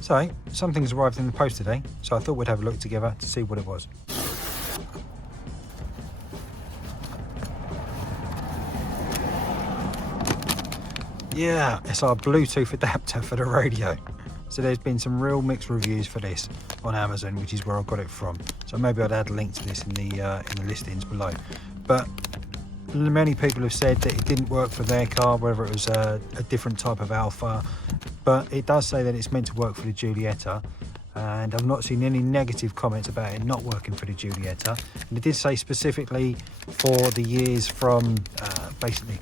So, something's arrived in the post today, so I thought we'd have a look together to see what it was. Yeah, it's our Bluetooth adapter for the radio. So there's been some real mixed reviews for this on Amazon, which is where I got it from. So maybe I'd add a link to this in the listings below. But many people have said that it didn't work for their car, whether it was a different type of Alfa. But it does say that it's meant to work for the Giulietta, and I've not seen any negative comments about it not working for the Giulietta. And it did say specifically for the years from basically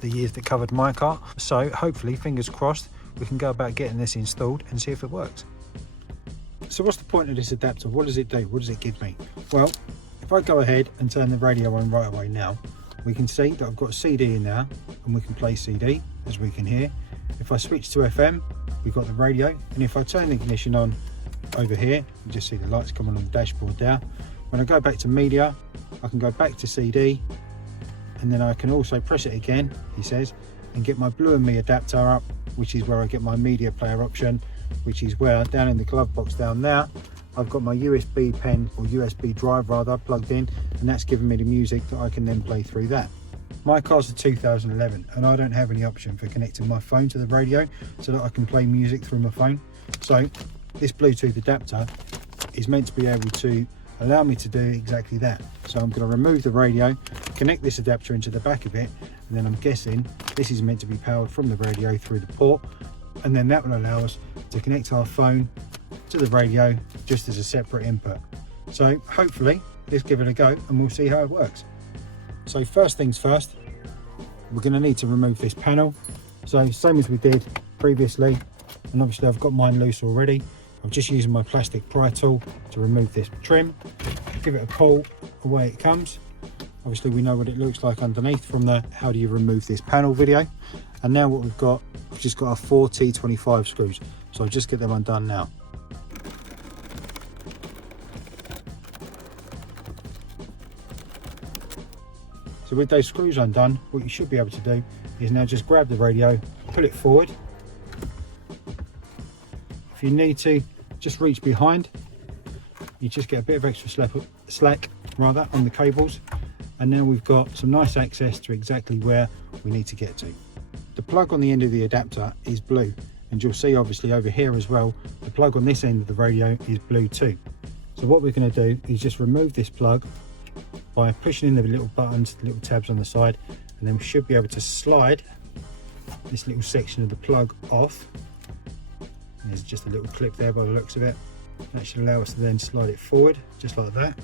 the years that covered my car. So hopefully, fingers crossed, we can go about getting this installed and see if it works. So what's the point of this adapter? What does it do? What does it give me? Well, if I go ahead and turn the radio on right away now, we can see that I've got a CD in there and we can play CD, as we can hear. If I switch to FM, we've got the radio, and if I turn the ignition on over here, you just see the lights coming on the dashboard there. When I go back to media, I can go back to CD, and then I can also press it again, he says, and get my Blue and Me adapter up, which is where I get my media player option, which is where down in the glove box down there, I've got my USB pen, or USB drive rather, plugged in, and that's giving me the music that I can then play through that. My car's a 2011 and I don't have any option for connecting my phone to the radio so that I can play music through my phone. So this Bluetooth adapter is meant to be able to allow me to do exactly that. So I'm going to remove the radio, connect this adapter into the back of it, and then I'm guessing this is meant to be powered from the radio through the port, and then that will allow us to connect our phone to the radio just as a separate input. So hopefully let's give it a go and we'll see how it works. So first things first, we're going to need to remove this panel. So same as we did previously, and obviously I've got mine loose already. I'm just using my plastic pry tool to remove this trim, give it a pull, away it comes. Obviously we know what it looks like underneath from the how do you remove this panel video. And now what we've just got our 4 T25 screws. So I'll just get them undone now. So with those screws undone, what you should be able to do is now just grab the radio, pull it forward. If you need to, just reach behind. You just get a bit of extra slack on the cables. And now we've got some nice access to exactly where we need to get to. The plug on the end of the adapter is blue. And you'll see obviously over here as well, the plug on this end of the radio is blue too. So what we're going to do is just remove this plug by pushing in the little buttons, the little tabs on the side, and then we should be able to slide this little section of the plug off. And there's just a little clip there by the looks of it. That should allow us to then slide it forward, just like that.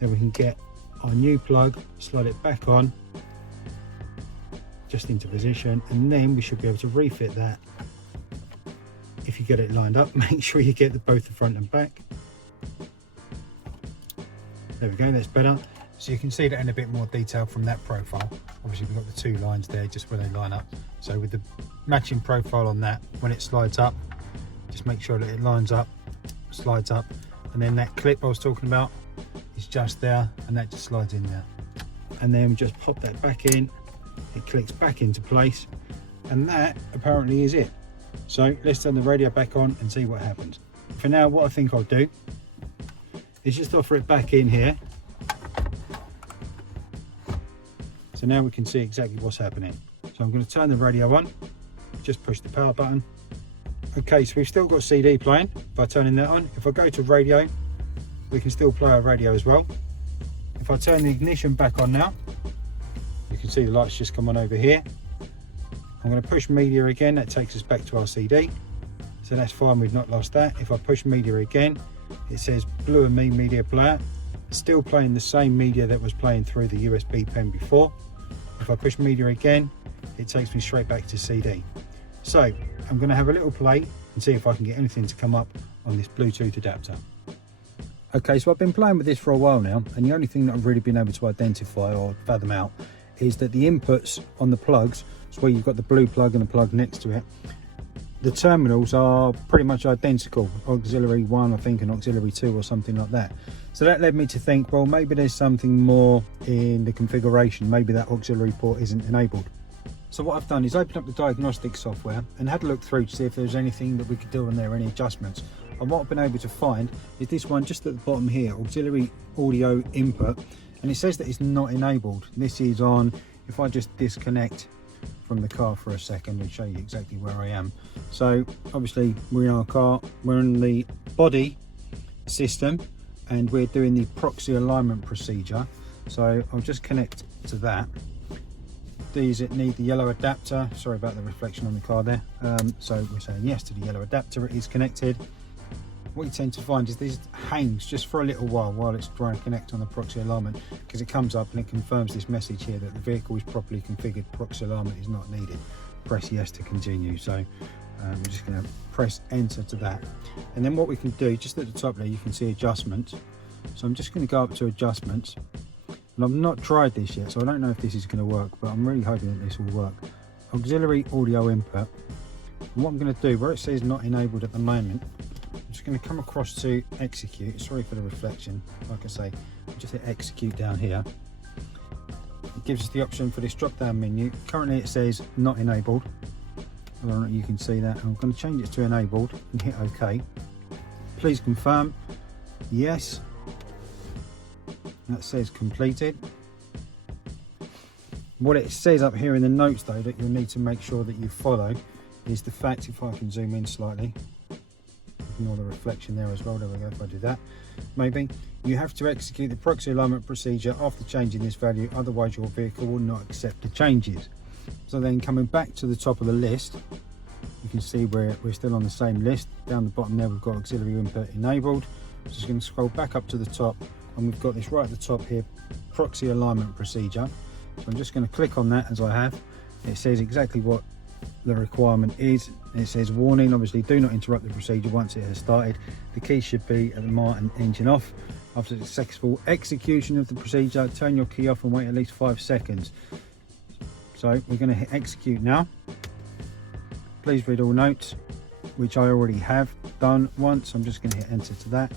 Then we can get our new plug, slide it back on, just into position, and then we should be able to refit that. If you get it lined up, make sure you get both the front and back. There we go, that's better. So you can see that in a bit more detail from that profile. Obviously we've got the 2 lines there just where they line up. So with the matching profile on that, when it slides up, just make sure that it lines up, slides up, and then that clip I was talking about is just there, and that just slides in there. And then we just pop that back in, it clicks back into place, and that apparently is it. So let's turn the radio back on and see what happens. For now, what I think I'll do is just offer it back in here. So now we can see exactly what's happening. So I'm going to turn the radio on, just push the power button. Okay, so we've still got CD playing by turning that on. If I go to radio, we can still play our radio as well. If I turn the ignition back on now, you can see the lights just come on over here. I'm going to push media again, that takes us back to our CD. So that's fine, we've not lost that. If I push media again, it says Blue and Me media player, still playing the same media that was playing through the USB pen before. If I push media again, it takes me straight back to CD. So I'm going to have a little play and see if I can get anything to come up on this Bluetooth adapter. Okay, so I've been playing with this for a while now, and the only thing that I've really been able to identify or fathom out is that the inputs on the plugs, so where you've got the blue plug and the plug next to it, the terminals are pretty much identical. Auxiliary 1 I think and auxiliary 2 or something like that. So that led me to think, well, maybe there's something more in the configuration. Maybe that auxiliary port isn't enabled. So what I've done is opened up the diagnostic software and had a look through to see if there was anything that we could do on there, any adjustments. And what I've been able to find is this one just at the bottom here, auxiliary audio input, and it says that it's not enabled. This is on. If I just disconnect from the car for a second and show you exactly where I am. So obviously we're in our car, we're in the body system, and we're doing the proxy alignment procedure. So I'll just connect to that. These that need the yellow adapter, sorry about the reflection on the car there. So we're saying yes to the yellow adapter, it is connected. What you tend to find is this hangs just for a little while it's trying to connect on the proxy alignment, because it comes up and it confirms this message here that the vehicle is properly configured, proxy alignment is not needed. Press yes to continue. So we're just going to press enter to that. And then what we can do, just at the top there, you can see adjustments. So I'm just going to go up to adjustments. And I've not tried this yet, so I don't know if this is going to work, but I'm really hoping that this will work. Auxiliary audio input. And what I'm going to do, where it says not enabled at the moment, I'm just going to come across to execute. Sorry for the reflection. Like I say, just hit execute down here. It gives us the option for this drop down menu. Currently it says not enabled. I don't know if you can see that. I'm going to change it to enabled and hit OK. Please confirm. Yes. That says completed. What it says up here in the notes though that you'll need to make sure that you follow is the fact, if I can zoom in slightly, ignore the reflection there as well, there we go, if I do that, maybe, you have to execute the proxy alignment procedure after changing this value, otherwise your vehicle will not accept the changes. So then coming back to the top of the list, you can see we're still on the same list. Down the bottom there we've got auxiliary input enabled. I'm just going to scroll back up to the top and we've got this right at the top here, proxy alignment procedure. So I'm just going to click on that as I have. It says exactly what the requirement is. It says warning, obviously do not interrupt the procedure once it has started. The key should be at the Martin engine off. After successful execution of the procedure, turn your key off and wait at least 5 seconds. So we're going to hit execute now. Please read all notes, which I already have done once. I'm just going to hit enter to that.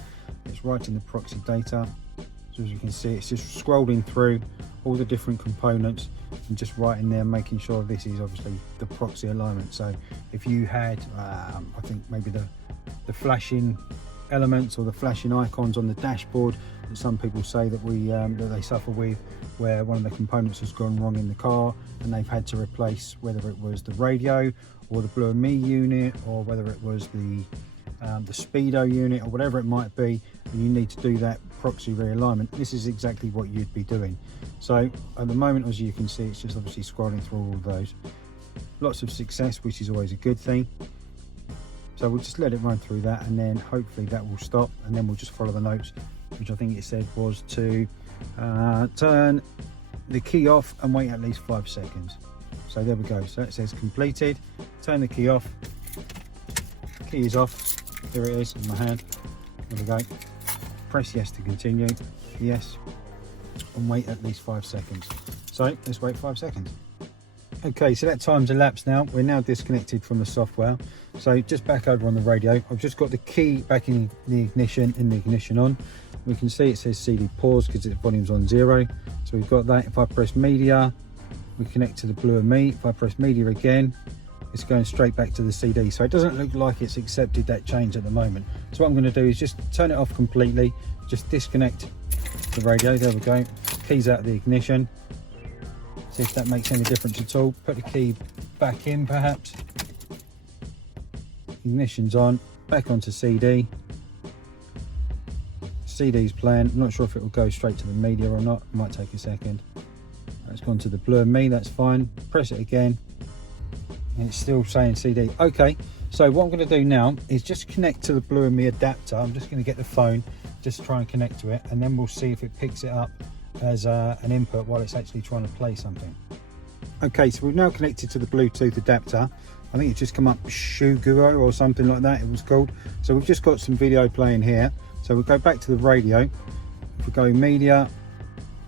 It's writing the proxy data. So as you can see, it's just scrolling through all the different components and just writing there, making sure this is obviously the proxy alignment. So if you had, I think maybe the flashing elements or the flashing icons on the dashboard that some people say that that they suffer with, where one of the components has gone wrong in the car and they've had to replace, whether it was the radio or the Blue and Me unit, or whether it was the speedo unit, or whatever it might be, and you need to do that proxy realignment, this is exactly what you'd be doing. So at the moment, as you can see, it's just obviously scrolling through all of those. Lots of success, which is always a good thing. So we'll just let it run through that, and then hopefully that will stop, and then we'll just follow the notes, which I think it said was to turn the key off and wait at least 5 seconds. So there we go. So it says completed. Turn the key off. Key is off. Here it is in my hand. There we go. Press yes to continue. Yes. And wait at least 5 seconds. So let's wait 5 seconds. Okay, so that time's elapsed now. We're now disconnected from the software. So just back over on the radio. I've just got the key back in the ignition on. We can see it says CD pause because its volume's on 0. So we've got that. If I press media, we connect to the Blue and Me. If I press media again, it's going straight back to the CD. So it doesn't look like it's accepted that change at the moment. So what I'm going to do is just turn it off completely, just disconnect the radio. There we go. Keys out of the ignition. See if that makes any difference at all. Put the key back in perhaps. Ignition's on, back onto CD. CD's playing. I'm not sure if it will go straight to the media or not. It might take a second. It's gone to the Blue and Me, that's fine. Press it again. And it's still saying CD. Okay, so what I'm going to do now is just connect to the Blue and Me adapter. I'm just going to get the phone, just try and connect to it, and then we'll see if it picks it up as an input while it's actually trying to play something. Okay, so we've now connected to the Bluetooth adapter. I think it's just come up Shuguo or something like that it was called. So we've just got some video playing here. So we'll go back to the radio. If we go media,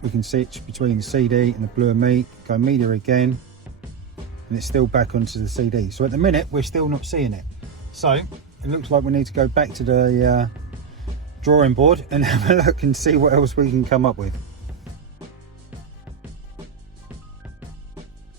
we can see it's between the CD and the Blue and Me. Go media again, and it's still back onto the CD. So at the minute, we're still not seeing it. So it looks like we need to go back to the drawing board and have a look and see what else we can come up with.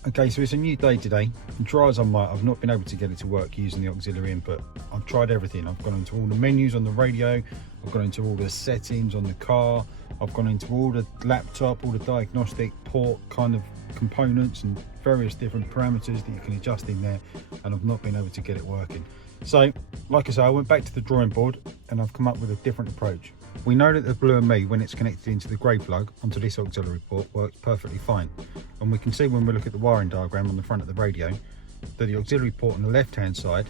Okay, so it's a new day today, and try as I might, I've not been able to get it to work using the auxiliary input. I've tried everything. I've gone into all the menus on the radio, I've gone into all the settings on the car, I've gone into all the laptop, all the diagnostic port kind of components and various different parameters that you can adjust in there, and I've not been able to get it working. So, like I say, I went back to the drawing board and I've come up with a different approach. We know that the Blue and Me, when it's connected into the grey plug onto this auxiliary port, works perfectly fine. And we can see when we look at the wiring diagram on the front of the radio that the auxiliary port on the left hand side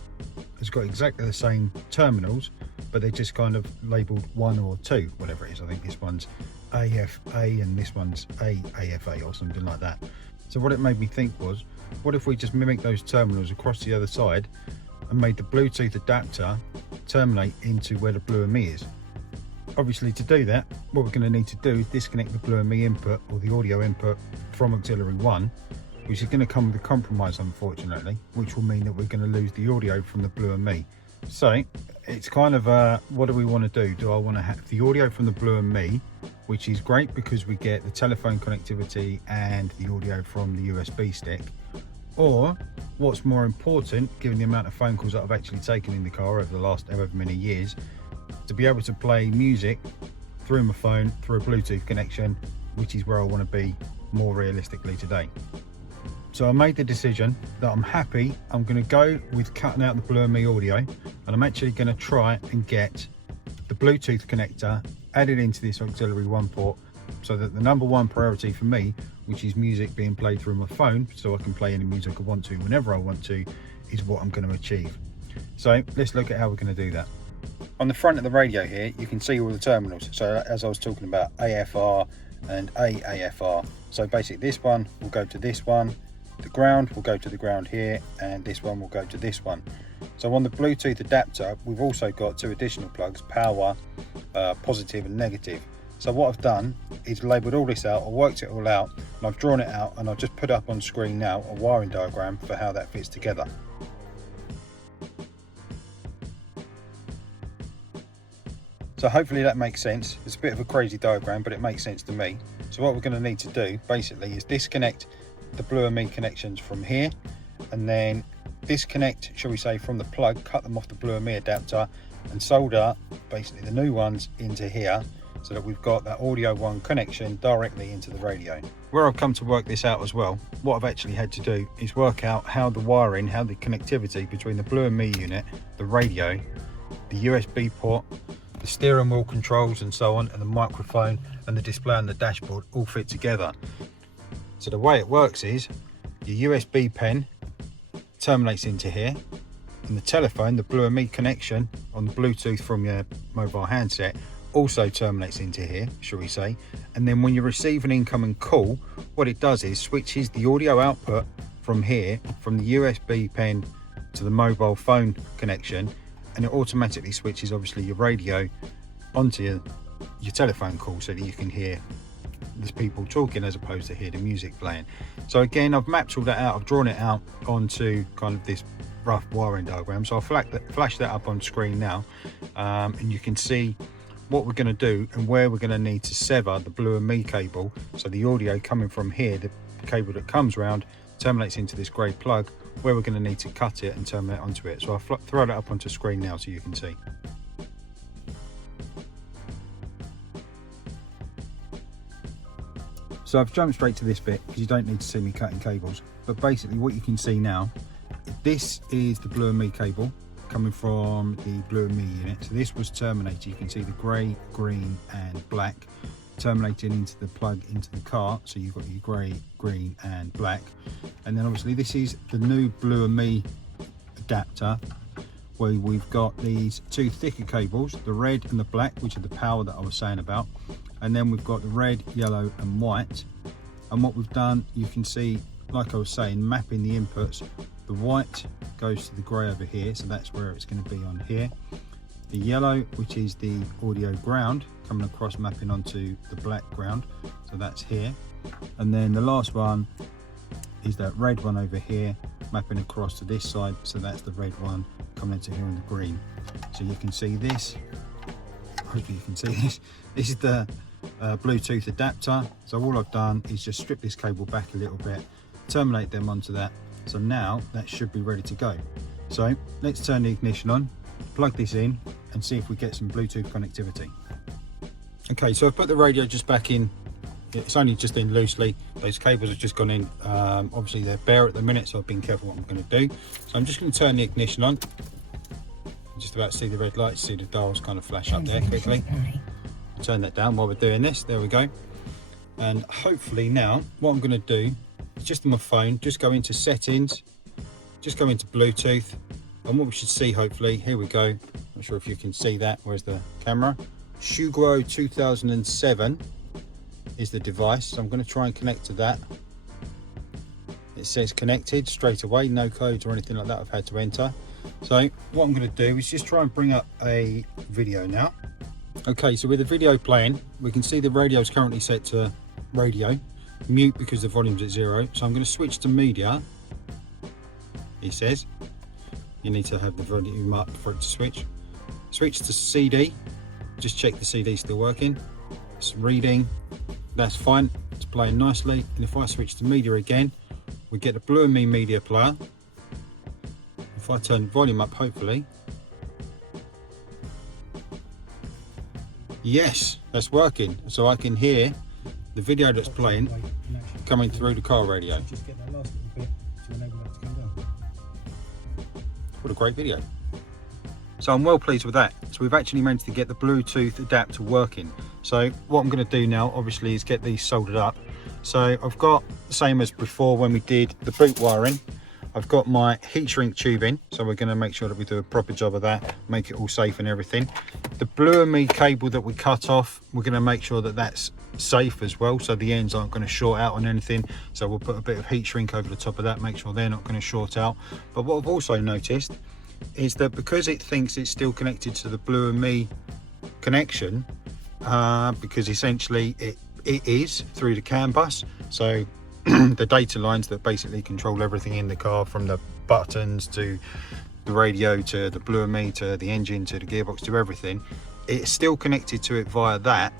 has got exactly the same terminals, but they're just kind of labelled 1 or 2, whatever it is. I think this one's AFA and this one's AFA or something like that. So what it made me think was, what if we just mimic those terminals across the other side and made the Bluetooth adapter terminate into where the Blue and Me is? Obviously, to do that, what we're going to need to do is disconnect the Blue and Me input, or the audio input, from auxiliary 1, which is going to come with a compromise, unfortunately, which will mean that we're going to lose the audio from the Blue and Me. So it's kind of what do we want to do? Do I want to have the audio from the Blue and Me, which is great because we get the telephone connectivity and the audio from the USB stick, or what's more important, given the amount of phone calls that I've actually taken in the car over the last however many years, to be able to play music through my phone through a Bluetooth connection, which is where I want to be more realistically today. So I made the decision that I'm happy. I'm going to go with cutting out the Blue and Me audio, and I'm actually going to try and get the Bluetooth connector added into this auxiliary 1 port, so that the number one priority for me, which is music being played through my phone, so I can play any music I want to whenever I want to, is what I'm going to achieve. So let's look at how we're going to do that. On the front of the radio here, you can see all the terminals. So as I was talking about, AFR and AAFR. So basically this one will go to this one, the ground will go to the ground here, and this one will go to this one. So on the Bluetooth adapter, we've also got 2 additional plugs, power, positive and negative. So what I've done is labelled all this out, I worked it all out, and I've drawn it out, and I've just put up on screen now a wiring diagram for how that fits together. So hopefully that makes sense. It's a bit of a crazy diagram, but it makes sense to me. So what we're going to need to do basically is disconnect the Blue and Me connections from here, and then disconnect, shall we say, from the plug, cut them off the Blue and Me adapter, and solder basically the new ones into here, so that we've got that audio 1 connection directly into the radio. Where I've come to work this out as well, what I've actually had to do is work out how the wiring, how the connectivity between the Blue and Me unit, the radio, the USB port, the steering wheel controls and so on, and the microphone and the display on the dashboard all fit together. So the way it works is your USB pen terminates into here, and the telephone, the Blue and Me connection on the Bluetooth from your mobile handset, also terminates into here, shall we say. And then when you receive an incoming call, what it does is switches the audio output from here, from the USB pen to the mobile phone connection, and it automatically switches obviously your radio onto your telephone call, so that you can hear there's people talking as opposed to hear the music playing. So again, I've mapped all that out, I've drawn it out onto kind of this rough wiring diagram, so I'll flash that up on screen now, and you can see what we're going to do and where we're going to need to sever the Blue and Me cable. So the audio coming from here, the cable that comes round, terminates into this grey plug, where we're going to need to cut it and terminate onto it. So I'll throw that up onto screen now so you can see. So I've jumped straight to this bit because you don't need to see me cutting cables, but basically what you can see now, this is the Blue and Me cable coming from the Blue and Me unit. So this was terminated, you can see the grey, green and black terminating into the plug into the car, so you've got your grey, green and black. And then obviously this is the new Blue and Me adapter, where we've got these 2 thicker cables, the red and the black, which are the power that I was saying about, and then we've got the red, yellow and white. And what we've done, you can see, like I was saying, mapping the inputs, the white goes to the grey over here, so that's where it's going to be on here. The yellow, which is the audio ground, coming across mapping onto the black ground, so that's here. And then the last one is that red one over here, mapping across to this side, so that's the red one coming into here in the green. So you can see this, hopefully you can see this. This is the Bluetooth adapter. So all I've done is just strip this cable back a little bit, terminate them onto that. So now that should be ready to go. So let's turn the ignition on, plug this in and see if we get some Bluetooth connectivity. Okay, so I've put the radio just back in. It's only just in loosely. Those cables have just gone in. Obviously they're bare at the minute, so I've been careful what I'm going to do. So I'm just going to turn the ignition on. Just about to see the red lights, see the dials kind of flash up there quickly. Turn that down while we're doing this. There we go. And hopefully now what I'm going to do is just on my phone, just go into settings, just go into Bluetooth, and what we should see, hopefully, here we go. Not sure if you can see that. Where's the camera? Shugo 2007 is the device, so I'm going to try and connect to that. It says connected straight away, no codes or anything like that I've had to enter. So what I'm going to do is just try and bring up a video now. Okay, so with the video playing, we can see the radio is currently set to radio, mute because the volume's at 0. So I'm going to switch to media. It says you need to have the volume up for it to switch. Switch to CD, just check the CD still working. It's reading, that's fine, it's playing nicely. And if I switch to media again, we get the Blue and Me media player. If I turn volume up, hopefully, yes, that's working. So I can hear the video that's playing coming through the car radio. Just get that last little bit to enable that to come down. What a great video. So I'm well pleased with that. So we've actually managed to get the Bluetooth adapter working. So what I'm going to do now, obviously, is get these soldered up. So I've got the same as before when we did the boot wiring. I've got my heat shrink tubing, so we're going to make sure that we do a proper job of that, make it all safe and everything. The Blue and Me cable that we cut off, we're going to make sure that that's safe as well, so the ends aren't going to short out on anything. So we'll put a bit of heat shrink over the top of that, make sure they're not going to short out. But what I've also noticed is that because it thinks it's still connected to the Blue and Me connection, because essentially it is through the CAN bus, so the data lines that basically control everything in the car, from the buttons to the radio to the Blue and Me to the engine to the gearbox to everything, it's still connected to it via that.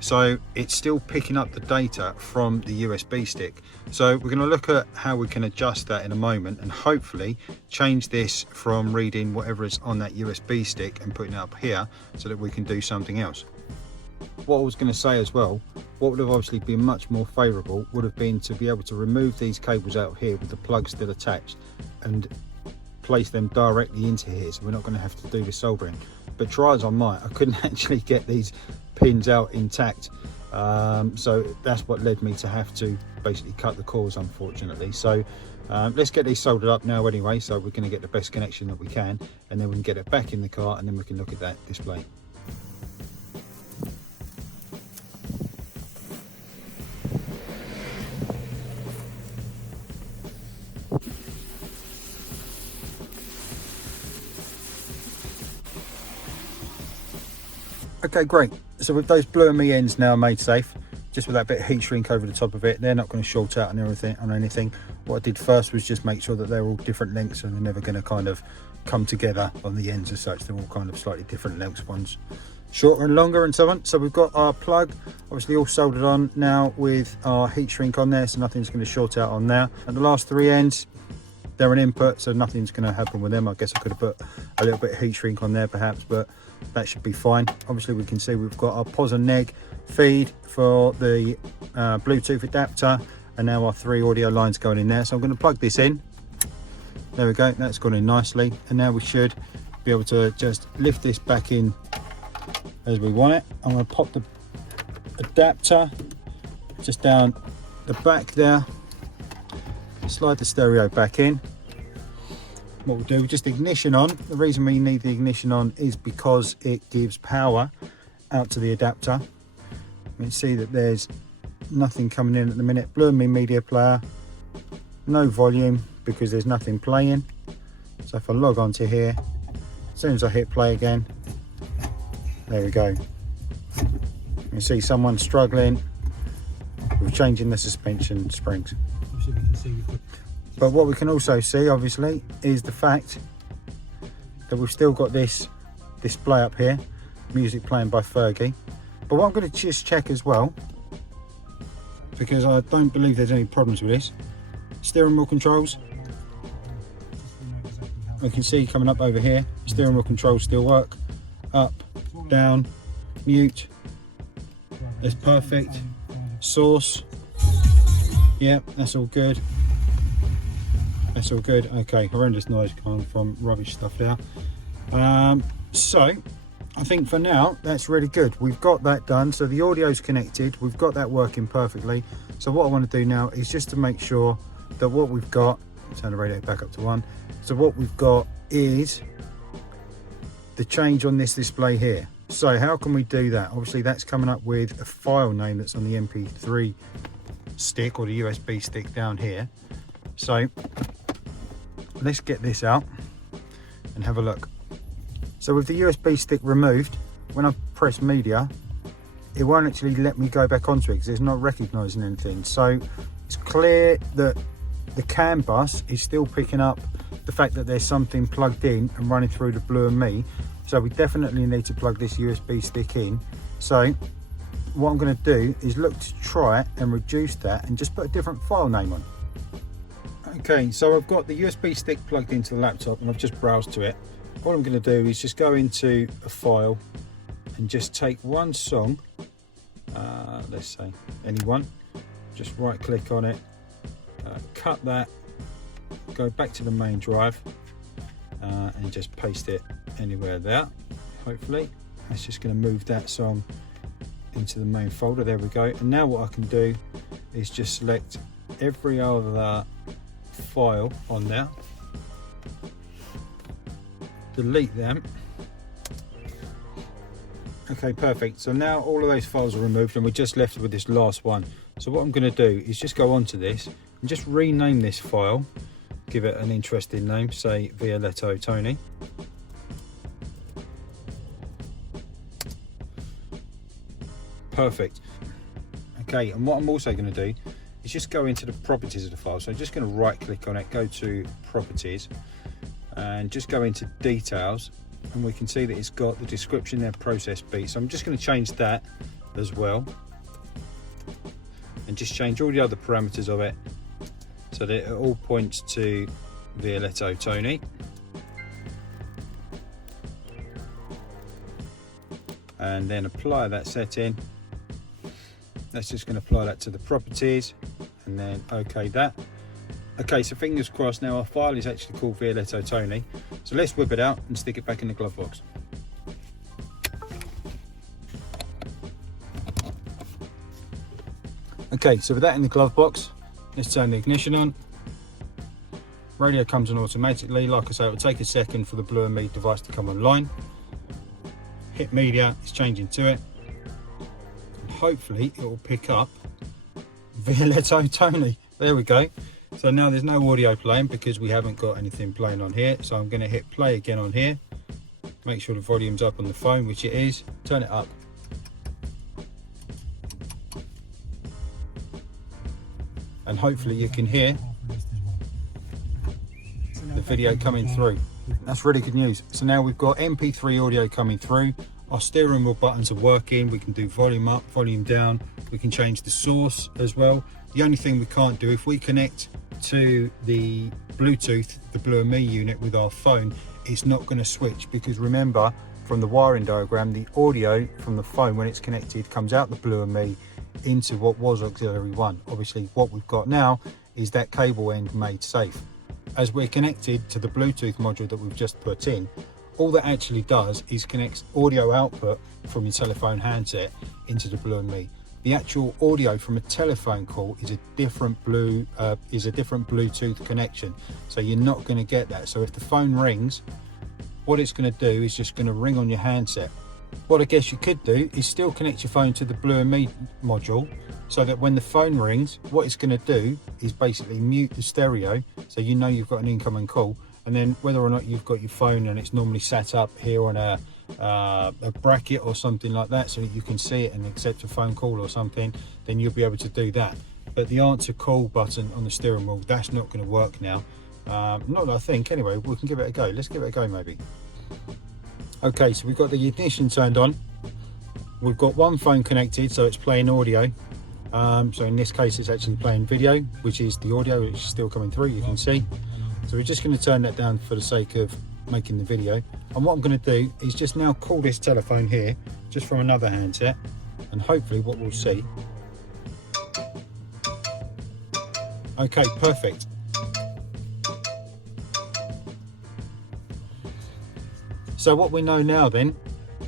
So it's still picking up the data from the USB stick. So we're going to look at how we can adjust that in a moment and hopefully change this from reading whatever is on that USB stick and putting it up here so that we can do something else. What I was going to say as well, what would have obviously been much more favourable would have been to be able to remove these cables out here with the plug still attached and place them directly into here, so we're not going to have to do the soldering. But try as I might, I couldn't actually get these pins out intact, so that's what led me to have to basically cut the cords, unfortunately. So let's get these soldered up now anyway, so we're going to get the best connection that we can, and then we can get it back in the car and then we can look at that display. Okay, great. So with those Blue and Me ends now made safe, just with that bit of heat shrink over the top of it, they're not going to short out on anything. What I did first was just make sure that they're all different lengths and they're never going to kind of come together on the ends as such. They're all kind of slightly different lengths, ones shorter and longer and so on. So we've got our plug obviously all soldered on now with our heat shrink on there, so nothing's going to short out on there. And the last three ends, they're an input, so nothing's going to happen with them. I guess I could have put a little bit of heat shrink on there perhaps, but that should be fine. Obviously we can see we've got our pos and neg feed for the Bluetooth adapter, and now our three audio lines going in there. So I'm going to plug this in. There we go, that's gone in nicely, and now we should be able to just lift this back in as we want it. I'm going to pop the adapter just down the back there, slide the stereo back in. What we'll do, just ignition on. The reason we need the ignition on is because it gives power out to the adapter. You can see that there's nothing coming in at the minute. Blue and Me media player, no volume because there's nothing playing. So if I log on to here, as soon as I hit play again, there we go. You can see someone struggling with changing the suspension springs. But what we can also see, obviously, is the fact that we've still got this display up here, music playing by Fergie. But what I'm going to just check as well, because I don't believe there's any problems with this. Steering wheel controls. We can see coming up over here, steering wheel controls still work. Up, down, mute. That's perfect. Source. Yeah, that's all good. That's all good. Okay, horrendous noise coming from rubbish stuff there. So I think for now that's really good. We've got that done, so the audio's connected, we've got that working perfectly. So what I want to do now is just to make sure that what we've got, turn the radio back up to 1. So what we've got is the change on this display here. So how can we do that? Obviously that's coming up with a file name that's on the MP3 stick or the USB stick down here. So let's get this out and have a look. So with the USB stick removed, when I press media, it won't actually let me go back onto it because it's not recognizing anything. So it's clear that the CAN bus is still picking up the fact that there's something plugged in and running through the Blue and Me. So we definitely need to plug this USB stick in. So what I'm going to do is look to try it and reduce that and just put a different file name on. Okay, so I've got the USB stick plugged into the laptop and I've just browsed to it. What I'm going to do is just go into a file and just take one song, let's say any one, just right click on it, cut that, go back to the main drive and just paste it anywhere there. Hopefully that's just going to move that song into the main folder. There we go. And now what I can do is just select every other file on there, delete them. Okay, perfect. So now all of those files are removed and we're just left with this last one. So what I'm going to do is just go onto this and just rename this file, give it an interesting name, say Giulietta Tony. Perfect. Okay, and what I'm also going to do is just go into the properties of the file. So I'm just going to right click on it, go to properties and just go into details, and we can see that it's got the description there, process beat. So I'm just going to change that as well and just change all the other parameters of it so that it all points to Giulietta Tony. And then apply that setting. That's just going to apply that to the properties and then okay that. Okay, so fingers crossed now our file is actually called Giulietta Tony. So let's whip it out and stick it back in the glove box. Okay, so with that in the glove box, let's turn the ignition on. Radio comes on automatically. Like I say, it will take a second for the Blue and Me device to come online. Hit media, it's changing to it. And hopefully it will pick up Giulietta Tony. There we go. So now there's no audio playing because we haven't got anything playing on here. So I'm going to hit play again on here. Make sure the volume's up on the phone, which it is. Turn it up. And hopefully you can hear the video coming through. That's really good news. So now we've got MP3 audio coming through. Our steering wheel buttons are working. We can do volume up, volume down. We can change the source as well. The only thing we can't do, if we connect to the Bluetooth, the Blue and Me unit with our phone, it's not going to switch, because remember from the wiring diagram, the audio from the phone when it's connected comes out the Blue and Me into what was auxiliary 1. Obviously what we've got now is that cable end made safe. As we're connected to the Bluetooth module that we've just put in, all that actually does is connects audio output from your telephone handset into the Blue and Me. The actual audio from a telephone call is a different Bluetooth connection, so you're not going to get that. So if the phone rings, what it's going to do is just going to ring on your handset. What I guess you could do is still connect your phone to the Blue and Me module, so that when the phone rings, what it's going to do is basically mute the stereo, so you know you've got an incoming call. And then whether or not you've got your phone and it's normally sat up here on a bracket or something like that, so that you can see it and accept a phone call or something, then you'll be able to do that. But the answer call button on the steering wheel, that's not going to work now. Not that I think. Anyway, we can give it a go. Let's give it a go maybe. Okay, so we've got the ignition turned on. We've got one phone connected, so it's playing audio. So in this case it's actually playing video, which is the audio, which is still coming through, you can see. So we're just going to turn that down for the sake of making the video. And what I'm going to do is just now call this telephone here just from another handset, and hopefully what we'll see. Okay, perfect. So what we know now then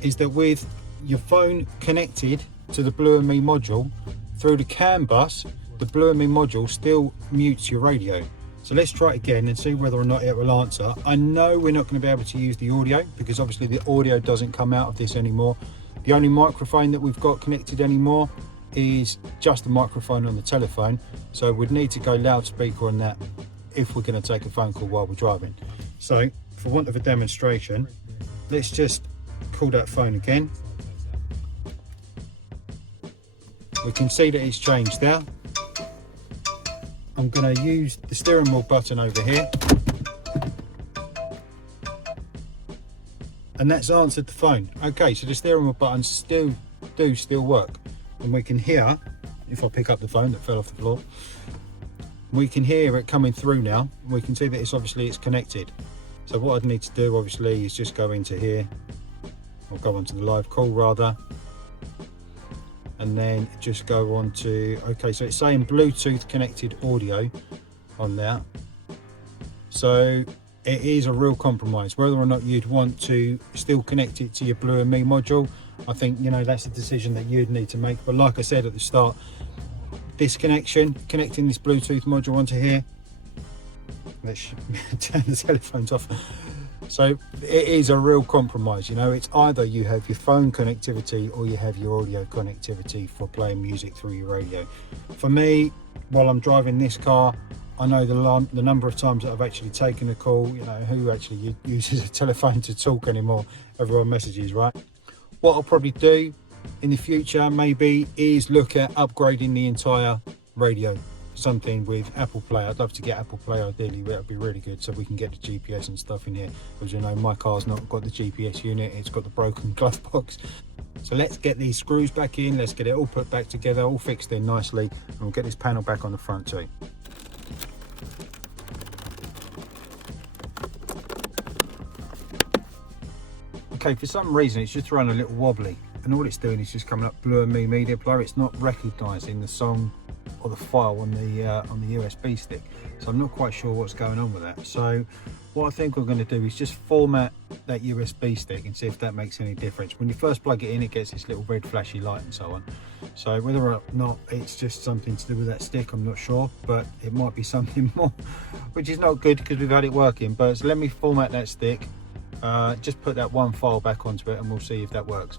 is that with your phone connected to the Blue and Me module through the CAN bus, the Blue and Me module still mutes your radio. So let's try it again and see whether or not it will answer. I know we're not going to be able to use the audio because obviously the audio doesn't come out of this anymore. The only microphone that we've got connected anymore is just the microphone on the telephone. So we'd need to go loudspeaker on that if we're going to take a phone call while we're driving. So for want of a demonstration, let's just call that phone again. We can see that it's changed now. I'm going to use the steering wheel button over here, and that's answered the phone. Okay, so the steering wheel buttons still work, and we can hear, if I pick up the phone that fell off the floor, we can hear it coming through now. We can see that it's connected. So what I'd need to do obviously is just go into here, or go onto the live call rather, and then just go on to, okay, so it's saying Bluetooth connected audio on there. So it is a real compromise. Whether or not you'd want to still connect it to your Blue and Me module, I think, you know, that's a decision that you'd need to make. But like I said at the start, this connection, connecting this Bluetooth module onto here, let's turn the telephones off. So it is a real compromise, you know. It's either you have your phone connectivity or you have your audio connectivity for playing music through your radio. For me, while I'm driving this car, I know the number of times that I've actually taken a call, you know, who actually uses a telephone to talk anymore? Everyone messages, right? What I'll probably do in the future maybe is look at upgrading the entire radio. Something with Apple Play. I'd love to get Apple Play ideally, that would be really good, so we can get the GPS and stuff in here, because you know my car's not got the GPS unit, it's got the broken glove box. So let's get these screws back in, let's get it all put back together, all fixed in nicely, and we'll get this panel back on the front too. Okay, for some reason it's just running a little wobbly, and all it's doing is just coming up Blue and Me media player. It's not recognising the song or the file on the USB stick, so I'm not quite sure what's going on with that. So what I think we're going to do is just format that USB stick and see if that makes any difference. When you first plug it in, it gets this little red flashy light and so on. So whether or not it's just something to do with that stick, I'm not sure, but it might be something more, which is not good because we've had it working. But so let me format that stick, just put that one file back onto it, and we'll see if that works.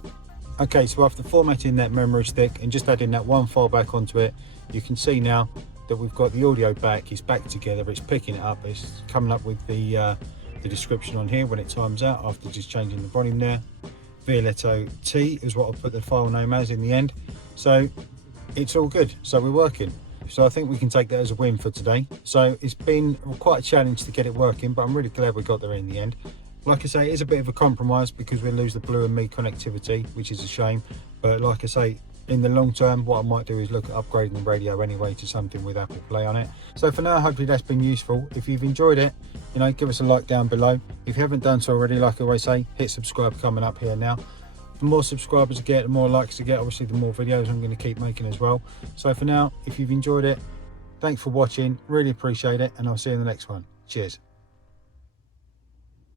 Okay, so after formatting that memory stick and just adding that one file back onto it, you can see now that we've got the audio back. It's back together, it's picking it up, it's coming up with the description on here when it times out after just changing the volume there. Giulietta T is what I'll put the file name as in the end. So it's all good, so we're working. So I think we can take that as a win for today. So it's been quite a challenge to get it working, but I'm really glad we got there in the end. Like I say, it is a bit of a compromise because we lose the Blue and Me connectivity, which is a shame. But like I say, in the long term, what I might do is look at upgrading the radio anyway to something with Apple Play on it. So for now, hopefully that's been useful. If you've enjoyed it, you know, give us a like down below. If you haven't done so already, like I always say, hit subscribe coming up here now. The more subscribers I get, the more likes I get, obviously the more videos I'm going to keep making as well. So for now, if you've enjoyed it, thanks for watching, really appreciate it, and I'll see you in the next one. Cheers.